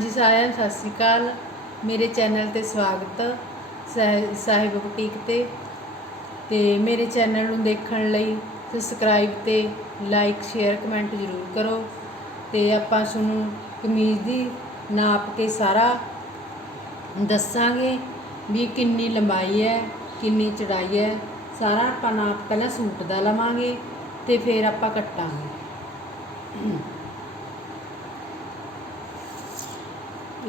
ਹਾਂਜੀ ਸਾਰਿਆਂ ਨੂੰ ਸਤਿ ਸ਼੍ਰੀ ਅਕਾਲ। ਮੇਰੇ ਚੈਨਲ ਤੇ ਸਵਾਗਤ, ਸਾਹਿ- ਸਾਹਿਬ ਬੁਟੀਕ ਤੇ। ਤੇ ਮੇਰੇ ਚੈਨਲ ਨੂੰ ਦੇਖਣ ਲਈ ਸਬਸਕ੍ਰਾਈਬ ਤੇ ਲਾਈਕ ਸ਼ੇਅਰ ਕਮੈਂਟ ਜ਼ਰੂਰ ਕਰੋ। ਤੇ ਆਪਾਂ ਤੁਹਾਨੂੰ ਕਮੀਜ਼ ਦੀ ਨਾਪ ਕੇ ਸਾਰਾ ਦੱਸਾਂਗੇ ਵੀ ਕਿੰਨੀ ਲੰਬਾਈ ਹੈ, ਕਿੰਨੀ ਚੜਾਈ ਹੈ। ਸਾਰਾ ਆਪਾਂ ਨਾਪ ਪਹਿਲਾਂ ਸੂਟ ਦਾ ਲਵਾਂਗੇ ਤੇ ਫਿਰ ਆਪਾਂ ਕੱਟਾਂਗੇ।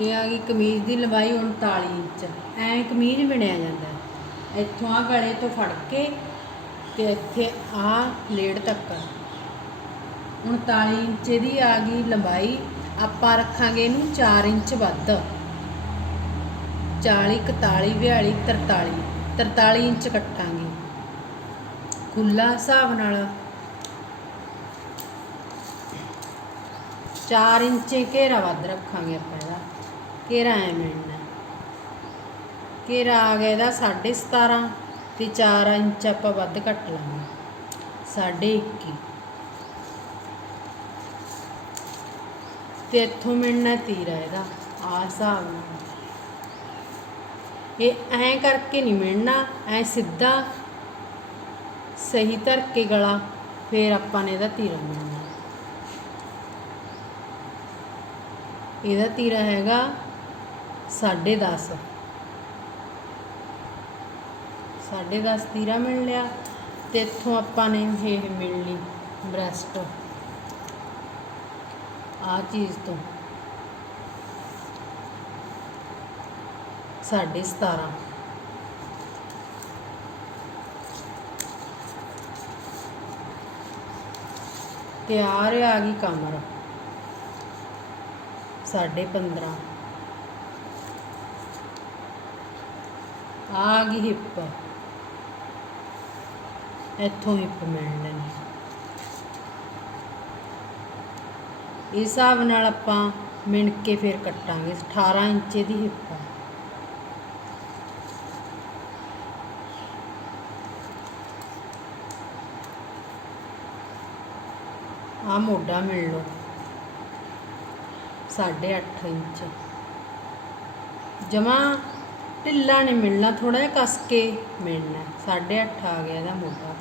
ਇਹ ਆ ਗਈ ਕਮੀਜ਼ ਦੀ ਲੰਬਾਈ 39 ਇੰਚ ਐ ਕਮੀਜ਼ ਬਣਿਆ ਜਾਂਦਾ ਇੱਥੋਂ ਆ ਗਲੇ ਤੋਂ ਫੜ ਕੇ ਤੇ ਇੱਥੇ ਆ ਪਲੇਟ ਤੱਕ 39 ਇੰਚ ਦੀ ਆ ਗਈ ਲੰਬਾਈ। ਆਪਾਂ ਰੱਖਾਂਗੇ ਇਹਨੂੰ 4 ਇੰਚ ਵੱਧ। 40 41 42 43 43 ਇੰਚ ਕੱਟਾਂਗੇ। ਖੁੱਲਾ ਹਿਸਾਬ ਨਾਲ। 4 ਇੰਚ ਘੇਰਾ ਵੱਧ ਰੱਖਾਂਗੇ ਆਪਾਂ ਘੇਰਾ ਐ ਮਿਲਣਾ ਘੇਰਾ ਆ ਗਿਆ ਇਹਦਾ? 17.5 ਤੇ 4 ਇੰਚ ਆਪਾਂ ਵੱਧ ਕੱਟ ਲਾਂਗੇ। 21.5 ਤੇ ਇੱਥੋਂ ਮਿਲਣਾ ਤੀਰਾ ਇਹਦਾ ਆ ਹਿਸਾਬ ਨਾਲ। ਇਹ ਐਂ ਕਰਕੇ ਨਹੀਂ ਮਿਲਣਾ, ਐ ਸਿੱਧਾ ਸਹੀ ਧਰ ਕੇ ਗਲਾ, ਫਿਰ ਆਪਾਂ ਨੇ ਇਹਦਾ ਤੀਰਾ ਮਿਲਣਾ। ਇਹਦਾ ਤੀਰਾ ਹੈਗਾ 10.5 10.5 ਤੀਰਾ ਮਿਲ ਲਿਆ ਤੇ ਇੱਥੋਂ ਆਪਾਂ ਨੇ ਇਹ ਮਿਲ ਲਈ ਬ੍ਰੈਸਟ ਆ ਚੀਜ਼ ਤੋਂ। ਸਾਢੇ 17 ਤਿਆਰ ਆ ਗਈ ਕਮਰ। ਸਾਢੇ 15 ਆ ਗਈ ਹਿੱਪ। ਇੱਥੋਂ ਹਿੱਪ ਮਿਲਣੀ ਇਸ ਹਿਸਾਬ ਨਾਲ ਆਪਾਂ ਮਿਣ ਕੇ ਫਿਰ ਕੱਟਾਂਗੇ 18 ਇੰਚ ਦੀ ਹਿੱਪ ਆ। ਆ ਮੋਢਾ ਮਿਲ ਲਓ। ਸਾਢੇ ਅੱਠ ਇੰਚ। ਜਮਾ ਢਿੱਲਾ ਨਹੀਂ ਮਿਲਣਾ ਥੋੜਾ ਜਿਹਾ ਕੱਸ ਕੇ ਮਿਲਣਾ ਸਾਢੇ ਅੱਠ ਆ ਗਿਆ ਇਹਦਾ ਮੋਢਾ।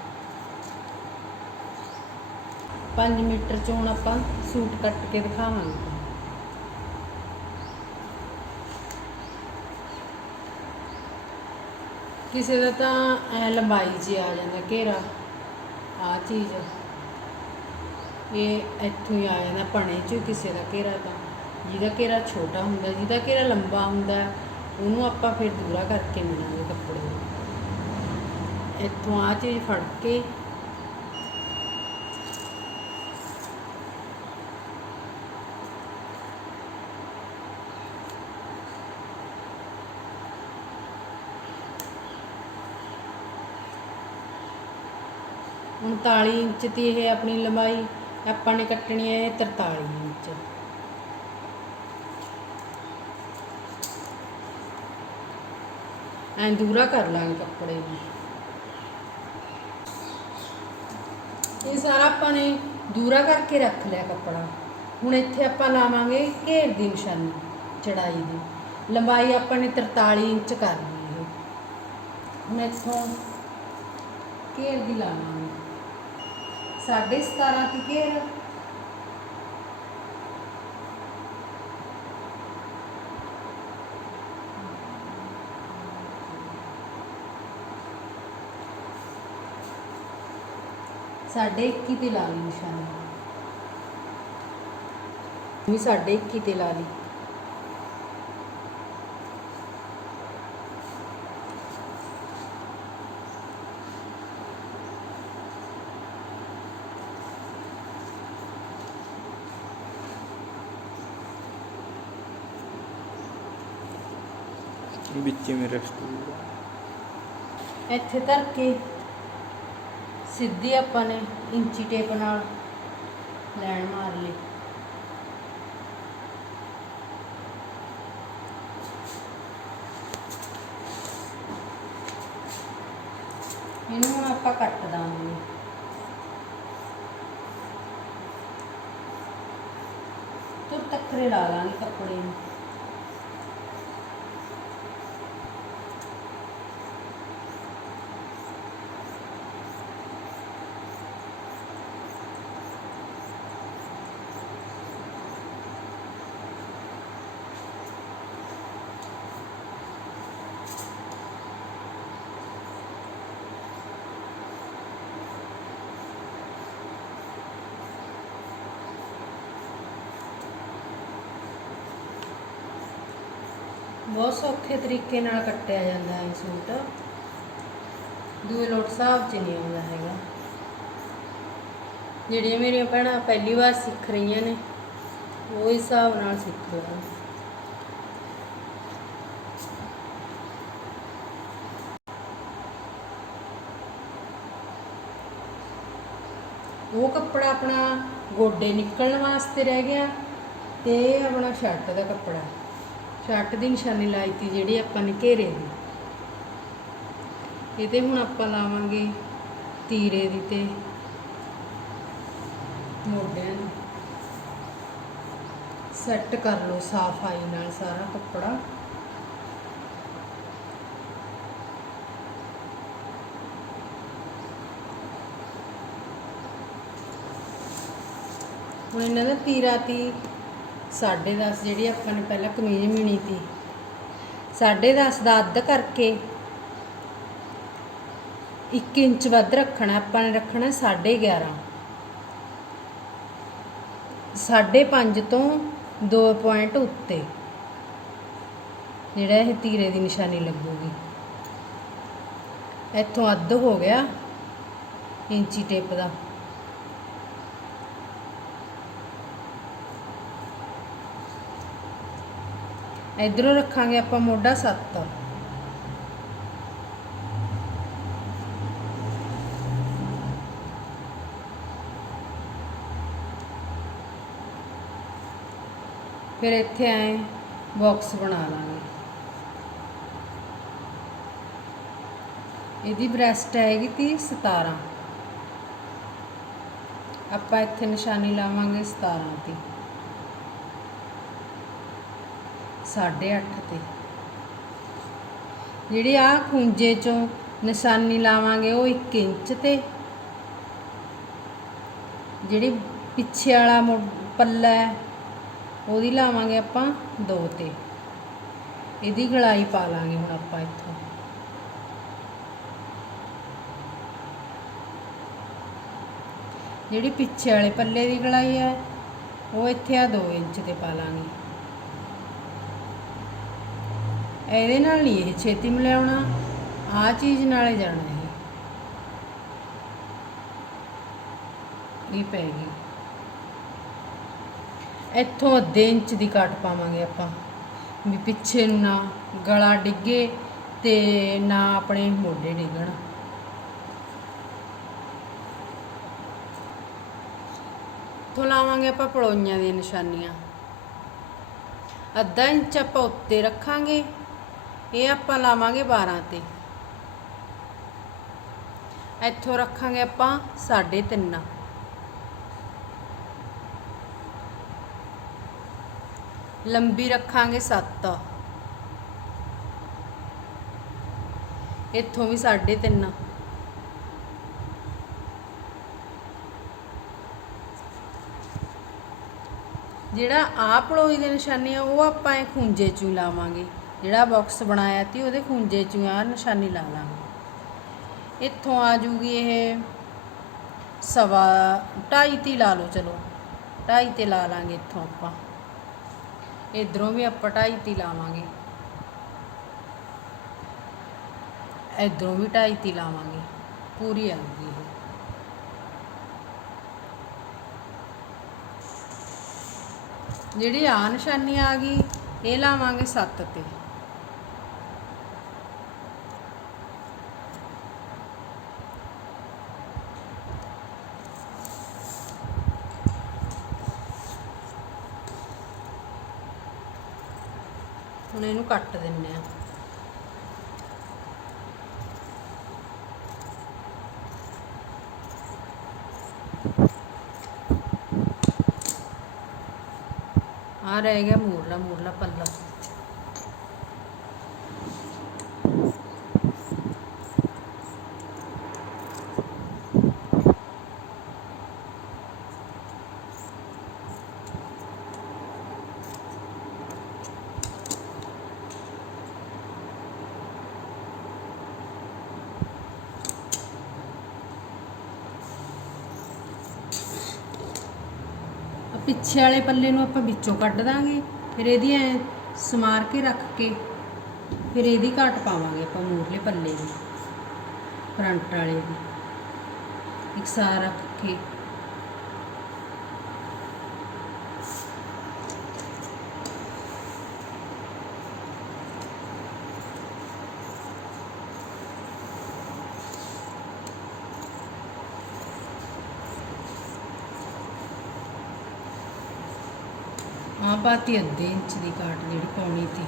5 ਮੀਟਰ ਚ ਹੁਣ ਆਪਾਂ ਸੂਟ ਕੱਟ ਕੇ ਦਿਖਾਵਾਂਗੇ। ਕਿਸੇ ਦਾ ਤਾਂ ਐ ਲੰਬਾਈ 'ਚ ਆ ਜਾਂਦਾ, ਘੇਰਾ। ਆ ਚੀਜ਼। ਇਹ ਇੱਥੋਂ ਹੀ ਆ ਜਾਂਦਾ, ਪਣੇ 'ਚ ਕਿਸੇ ਦਾ ਘੇਰਾ ਤਾਂ। ਜਿਹਦਾ ਘੇਰਾ ਛੋਟਾ ਹੁੰਦਾ, ਜਿਹਦਾ ਘੇਰਾ ਲੰਬਾ ਹੁੰਦਾ ਉਹਨੂੰ ਆਪਾਂ ਫਿਰ ਦੂਰਾ ਕਰਕੇ ਮਿਲਾਂਗੇ ਕੱਪੜੇ ਨੂੰ। ਇੱਥੋਂ ਆ ਚੀਜ਼ ਫੜ ਕੇ ਉਨਤਾਲੀ ਇੰਚ ਦੀ ਇਹ ਆਪਣੀ ਲੰਬਾਈ, ਆਪਾਂ ਨੇ ਕੱਟਣੀ ਹੈ 43 ਇੰਚ। ਐਂ ਦੂਰਾ ਕਰ ਲਾਂਗੇ ਕੱਪੜੇ ਨੂੰ। ਇਹ ਸਾਰਾ ਆਪਾਂ ਨੇ ਦੂਰਾ ਕਰਕੇ ਰੱਖ ਲਿਆ ਕੱਪੜਾ। ਹੁਣ ਇੱਥੇ ਆਪਾਂ ਲਾਵਾਂਗੇ ਘੇਰ ਦੀ ਨਿਸ਼ਾਨੀ, ਚੜਾਈ ਦੀ। ਲੰਬਾਈ ਆਪਾਂ ਨੇ 43 ਇੰਚ ਕਰਨੀ ਹੈ ਹੁਣ ਇੱਥੋਂ ਘੇਰ ਦੀ ਲਾਵਾਂਗੇ। ਸਾਢੇ 17 ਦੀ ਘੇਰ। ਸਾਢੇ 21 ਤੇ ਲਾ ਲਈ ਨਿਸ਼ਾਨੀ। ਵੀ ਸਾਢੇ 21 ਤੇ ਲਾ ਲਈ। ਵਿੱਚ ਮੇਰੇ ਸਟੂਲ ਇੱਥੇ ਧਰ ਕੇ ਸਿੱਧੀ ਆਪਾਂ ਨੇ ਇੰਚੀ ਟੇਪ ਨਾਲ ਲੈਣ ਮਾਰ ਲਈ। ਇਹਨੂੰ ਹੁਣ ਆਪਾਂ ਕੱਟ ਦਾਂਗੇ। ਤੋਂ ਟੱਕਰੇ ਲਾ ਲਾਂਗੇ ਕੱਪੜੇ ਨੂੰ। ਬਹੁਤ ਸੌਖੇ ਤਰੀਕੇ ਨਾਲ ਕੱਟਿਆ ਜਾਂਦਾ ਹੈ ਸੂਟ। ਦੂਏ ਲੋਟ ਹਿਸਾਬ ਚ ਨਹੀਂ ਆਉਂਦਾ ਹੈਗਾ। ਜਿਹੜੀਆਂ ਮੇਰੀਆਂ ਭੈਣਾਂ ਪਹਿਲੀ ਵਾਰ ਸਿੱਖ ਰਹੀਆਂ ਨੇ, ਉਹ ਹਿਸਾਬ ਨਾਲ ਸਿੱਖ ਲੈਣ। ਉਹ ਕੱਪੜਾ ਆਪਣਾ ਗੋਡੇ ਨਿਕਲਣ ਵਾਸਤੇ ਰਹਿ ਗਿਆ ਤੇ ਆਪਣਾ ਸ਼ਰਟ ਦਾ ਕੱਪੜਾ। ਸ਼ਰਟ ਦੀ ਨਿਸ਼ਾਨੀ ਲਾਈ ਤੀ ਜਿਹੜੀ ਆਪਾਂ ਨੇ ਘੇਰੇ ਦੀ। ਇਹਦੇ ਹੁਣ ਆਪਾਂ ਲਾਵਾਂਗੇ ਤੀਰੇ ਦੀ ਤੇ ਮੋਢਿਆਂ ਨੂੰ। ਸੈੱਟ ਕਰ ਲਓ ਸਾਫਾਈ ਨਾਲ ਸਾਰਾ ਕੱਪੜਾ। ਹੁਣ ਇਹਨਾਂ ਦਾ ਤੀਰਾ ਤੀ 10.5 ਜਿਹੜੀ ਆਪਾਂ ਨੇ ਪਹਿਲਾਂ ਕਮੀਜ਼ ਮਿਣੀ ਤੀ 10.5 ਦਾ ਅੱਧ ਕਰਕੇ 1 ਇੰਚ ਵੱਧ ਰੱਖਣਾ, ਆਪਾਂ ਨੇ ਰੱਖਣਾ 11.5 5.5 ਤੋਂ 2 ਪੁਆਇੰਟ ਉੱਤੇ, ਜਿਹੜਾ ਇਹ ਤੀਰੇ ਦੀ ਨਿਸ਼ਾਨੀ ਲੱਗੂਗੀ। ਇੱਥੋਂ ਅੱਧ ਹੋ ਗਿਆ ਇੰਚੀ ਟੇਪ ਦਾ। ਇਧਰੋਂ ਰੱਖਾਂਗੇ ਆਪਾਂ ਮੋਢਾ 7 ਫਿਰ ਇੱਥੇ ਆਏ ਬਾਕਸ ਬਣਾ ਲਾਂਗੇ। ਇਹਦੀ ਬ੍ਰੈਸਟ ਹੈਗੀ ਤੀ 17 ਆਪਾਂ ਇੱਥੇ ਨਿਸ਼ਾਨੀ ਲਾਵਾਂਗੇ 17 ਤੇ ਸਾਢੇ ਅੱਠ ਤੇ। ਜਿਹੜੀ ਆ ਖੁੰਝੇ ਚੋਂ ਨਿਸ਼ਾਨੀ ਲਾਵਾਂਗੇ, ਉਹ 1 ਇੰਚ ਤੇ। ਜਿਹੜੀ ਪਿੱਛੇ ਵਾਲਾ ਮੁ- ਪੱਲਾ ਹੈ, ਉਹਦੀ ਲਾਵਾਂਗੇ ਆਪਾਂ 2 ਤੇ। ਇਹਦੀ ਗਲਾਈ ਪਾ ਲਾਂਗੇ ਹੁਣ ਆਪਾਂ ਇੱਥੋਂ। ਜਿਹੜੀ ਪਿੱਛੇ ਵਾਲੇ ਪੱਲੇ ਦੀ ਗਲਾਈ ਹੈ, ਉਹ ਇੱਥੇ ਆ 2 ਇੰਚ ਤੇ ਪਾ ਲਾਂਗੇ। ਇਹਦੇ ਨਾਲ ਨਹੀਂ ਇਹ ਛੇਤੀ ਮਿਲਾਉਣਾ ਆ ਚੀਜ਼ ਨਾਲੇ ਜਾਣਾ ਇਹ। ਇਹ ਪੈ ਗਈ। ਇੱਥੋਂ ਅੱਧੇ ਇੰਚ ਦੀ ਕੱਟ ਪਾਵਾਂਗੇ ਆਪਾਂ। ਵੀ ਪਿੱਛੇ ਨੂੰ ਨਾ ਗਲਾ ਡਿੱਗੇ ਤੇ ਨਾ ਆਪਣੇ ਮੋਢੇ ਡਿੱਗਣ। ਤੋਂ ਲਾਵਾਂਗੇ ਆਪਾਂ ਪਲੋਈਆਂ ਦੀਆਂ ਨਿਸ਼ਾਨੀਆਂ। ਅੱਧਾ ਇੰਚ ਆਪਾਂ ਉੱਤੇ ਰੱਖਾਂਗੇ। ਇਹ ਆਪਾਂ ਲਾਵਾਂਗੇ 12 ਤੇ। ਇੱਥੋਂ ਰੱਖਾਂਗੇ ਆਪਾਂ 3.5 ਲੰਬੀ ਰੱਖਾਂਗੇ 7 ਇੱਥੋਂ ਵੀ 3.5 ਜਿਹੜਾ ਆ ਪਲੋਈ ਦੀ ਨਿਸ਼ਾਨੀ ਆ, ਉਹ ਆਪਾਂ ਇਹ ਖੂੰਜੇ ਚੋਂ ਲਾਵਾਂਗੇ। ਜਿਹੜਾ ਬਾਕਸ ਬਣਾਇਆ ਤੀ ਉਹਦੇ ਖੂੰਜੇ 'ਚ ਆ ਨਿਸ਼ਾਨੀ ਲਾ ਲਾਂਗੇ। ਇੱਥੋਂ ਆ ਜੂਗੀ ਇਹ ਸਵਾ, ਢਾਈ ਤੀ ਲਾ ਲਓ, ਚਲੋ। ਢਾਈ ਤੇ ਲਾ ਲਾਂਗੇ ਇੱਥੋਂ ਆਪਾਂ। ਇਧਰੋਂ ਵੀ ਆਪਾਂ ਢਾਈ ਤੀ ਲਾਵਾਂਗੇ। ਇਧਰੋਂ ਵੀ ਢਾਈ ਤੀ ਲਾਵਾਂਗੇ। ਪੂਰੀ ਆਊਗੀ ਇਹ। ਜਿਹੜੀ ਆ ਨਿਸ਼ਾਨੀ ਆ ਗਈ, ਇਹ ਲਾਵਾਂਗੇ 7 ਤੇ। ਹੁਣ ਇਹਨੂੰ ਕੱਟ ਦਿੰਨੇ ਆ। ਆ ਰਹਿ ਗਿਆ ਮੂਰਲਾ ਮੂਰਲਾ ਪੱਲਾ ਆ ਪਿੱਛੇ ਵਾਲੇ ਪੱਲੇ ਨੂੰ ਆਪਾਂ ਵਿੱਚੋਂ ਕੱਢ ਦਾਂਗੇ। ਫਿਰ ਇਹਦੀ ਐ ਸਮਾਰ ਕੇ ਰੱਖ ਕੇ ਫਿਰ ਇਹਦੀ ਘਾਟ ਪਾਵਾਂਗੇ ਆਪਾਂ ਮੂਰਲੇ ਪੱਲੇ ਦੀ, ਫਰੰਟ ਵਾਲੇ ਦੀ। ਇਕਸਾਰ ਰੱਖ ਕੇ ਆਹ ਪਾਤੀ ਅੱਧੇ ਇੰਚ ਦੀ ਕਾਟ ਜਿਹੜੀ ਪਾਉਣੀ ਸੀ